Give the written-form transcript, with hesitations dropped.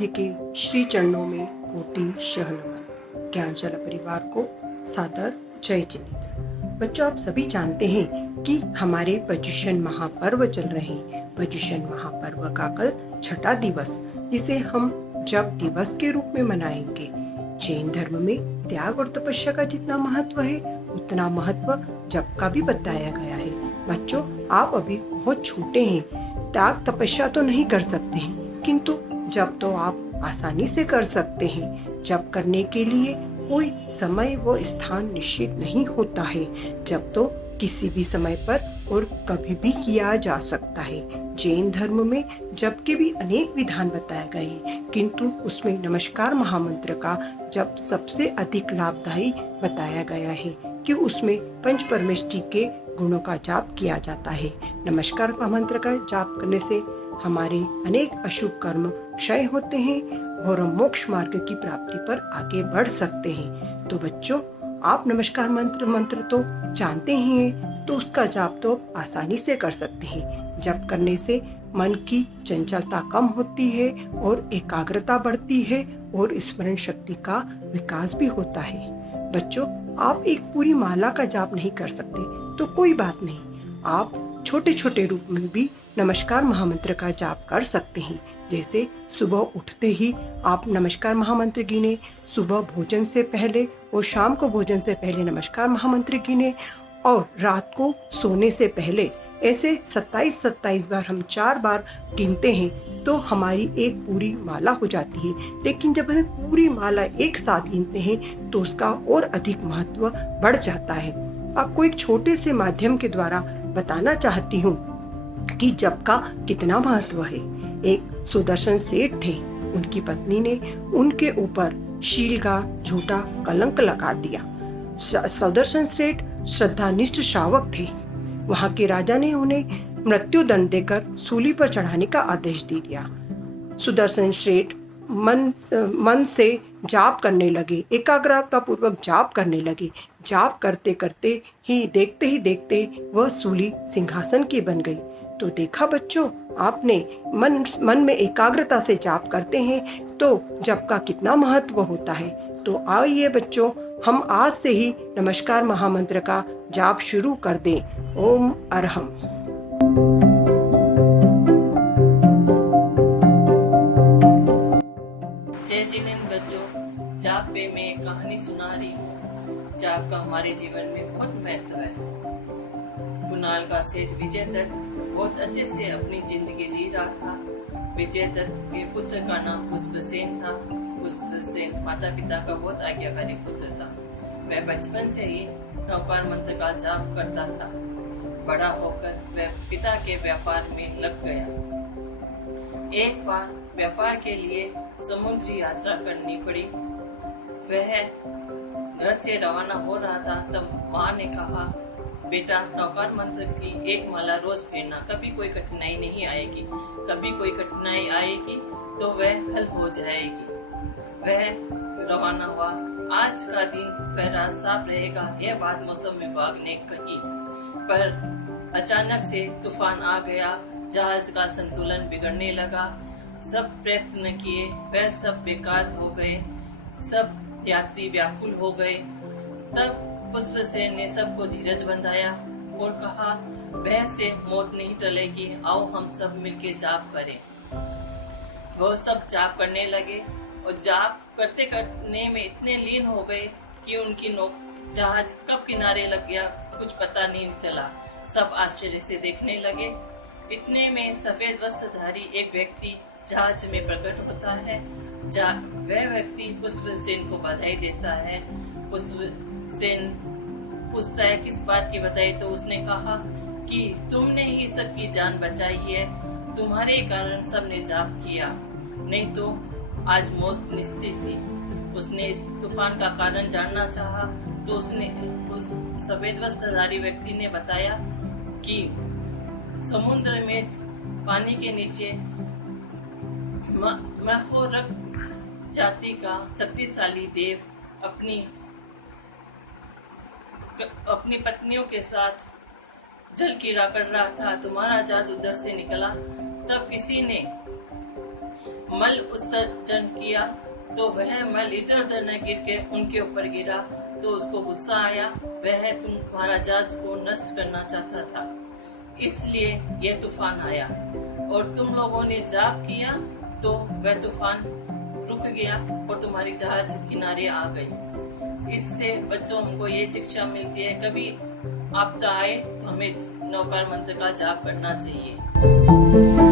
आराध्य के श्री चरणों में कोटि शह नमन। ज्ञानशाला परिवार को सादर जय जिनेन्द्र। बच्चों, आप सभी जानते हैं कि हमारे पर्युषण महापर्व चल रहे हैं। पर्युषण महापर्व का कल छठा दिवस, जिसे हम जप दिवस के रूप में मनाएंगे। जैन धर्म में त्याग और तपस्या का जितना महत्व है, उतना महत्व जप का भी बताया गया है। बच्चों, आप अभी बहुत छोटे हैं, त्याग तपस्या तो नहीं कर सकते हैं, किंतु जप तो आप आसानी से कर सकते हैं। जप करने के लिए कोई समय व स्थान निश्चित नहीं होता है। जप तो किसी भी समय पर और कभी भी किया जा सकता है। जैन धर्म में जप के भी अनेक विधान बताए गए हैं, किंतु उसमें नमस्कार महामंत्र का जप सबसे अधिक लाभदायी बताया गया है कि उसमें पंच परमेष्टि के गुणों का जाप किया जाता है। नमस्कार महामंत्र का जाप करने से हमारे अनेक अशुभ कर्म क्षय होते हैं और हम मोक्ष मार्ग की प्राप्ति पर आगे बढ़ सकते हैं। तो बच्चों, आप नमस्कार मंत्र तो जानते ही हैं, तो उसका जाप तो आसानी से कर सकते हैं। जप करने से मन की चंचलता कम होती है और एकाग्रता बढ़ती है और स्मरण शक्ति का विकास भी होता है। बच्चों, आप एक पूरी माला का जाप नहीं कर सकते तो कोई बात नहीं, आप छोटे छोटे रूप में भी नमस्कार महामंत्र का जाप कर सकते हैं। जैसे सुबह उठते ही आप नमस्कार महामंत्र गिने, सुबह भोजन से पहले और शाम को भोजन से पहले नमस्कार महामंत्र गिने, और रात को सोने से पहले। ऐसे 27 बार हम 4 बार गिनते हैं तो हमारी एक पूरी माला हो जाती है। लेकिन जब हम पूरी माला एक साथ गिनते हैं तो उसका और अधिक महत्व बढ़ जाता है। आपको एक छोटे से माध्यम के द्वारा बताना चाहती हूँ कि जप का कितना महत्व है। एक सुदर्शन सेठ थे, उनकी पत्नी ने उनके ऊपर शील का झूठा कलंक लगा दिया। सुदर्शन सेठ श्रद्धानिष्ठ श्रावक थे। वहां के राजा ने उन्हें मृत्यु दंड देकर सूली पर चढ़ाने का आदेश दे दिया। सुदर्शन सेठ मन से जाप करने लगे, एकाग्रता पूर्वक जाप करने लगे। जाप करते करते ही देखते वह सूली सिंहासन की बन गई। तो देखा बच्चों, आपने मन में एकाग्रता से जाप करते हैं तो जप का कितना महत्व होता है। तो आइए बच्चों, हम आज से ही नमस्कार महामंत्र का जाप शुरू कर दें। ओम अरहम। जय जिनेन्द्र। बच्चों, जाप पे मैं एक कहानी सुना रही हूँ। जाप का हमारे जीवन में बहुत महत्व है। कुणाल का सेठ विजय दत्त बहुत अच्छे से अपनी जिंदगी जी रहा था। विजय दत्त के पुत्र का नाम पुष्पसेन था। पुष्पसेन माता पिता का बहुत आज्ञाकारी पुत्र था। वह बचपन से ही नौकार मंत्र का जाप करता था। बड़ा होकर वह पिता के व्यापार में लग गया। एक बार व्यापार के लिए समुद्री यात्रा करनी पड़ी। वह घर से रवाना हो रहा था तब माँ ने कहा, बेटा, नौकार मंत्र की एक माला रोज फेरना, कभी कोई कठिनाई नहीं आएगी। कभी कोई कठिनाई आएगी तो वह हल हो जाएगी। वह रवाना हुआ। आज का दिन पहरा साफ रहेगा, यह बात मौसम विभाग ने कही, पर अचानक से तूफान आ गया। जहाज का संतुलन बिगड़ने लगा। सब प्रयत्न किए, वह सब बेकार हो गए। सब यात्री व्याकुल हो गए। तब पुष्पसेन ने सबको धीरज बंधाया और कहा, वह से मौत नहीं टलेगी, आओ हम सब मिलके जाप करें। वह सब जाप करने लगे और जाप करते करने में इतने लीन हो गए कि उनकी जहाज कब किनारे लग गया कुछ पता नहीं चला। सब आश्चर्य से देखने लगे। इतने में सफेद वस्त्रधारी एक व्यक्ति जहाज में प्रकट होता है। वह व्यक्ति पुष्पसेन को बधाई देता है। पुष्पसेन पूछता है, किस बात की बधाई? तो उसने कहा कि तुमने ही सबकी जान बचाई है, तुम्हारे कारण सबने जाप किया, नहीं तो आज मौत निश्चित थी। उसने इस तूफान का कारण जानना चाहा तो उस सफेद वस्त्रधारी व्यक्ति ने बताया कि समुद्र में पानी के नीचे महोरक जाति का शक्तिशाली देव अपनी पत्नियों के साथ जल क्रीड़ा कर रहा था। तुम्हारा जहाज उधर से निकला, तब किसी ने मल उत्सर्जन किया तो वह मल इधर उधर न गिर के उनके ऊपर गिरा, तो उसको गुस्सा आया। वह तुम्हारा जहाज को नष्ट करना चाहता था, इसलिए यह तूफान आया। और तुम लोगों ने जाप किया तो वह तूफान रुक गया और तुम्हारी जहाज किनारे आ गई। इससे बच्चों हमको ये शिक्षा मिलती है, कभी आपदा आए तो हमें नौकार मंत्र का जाप करना चाहिए।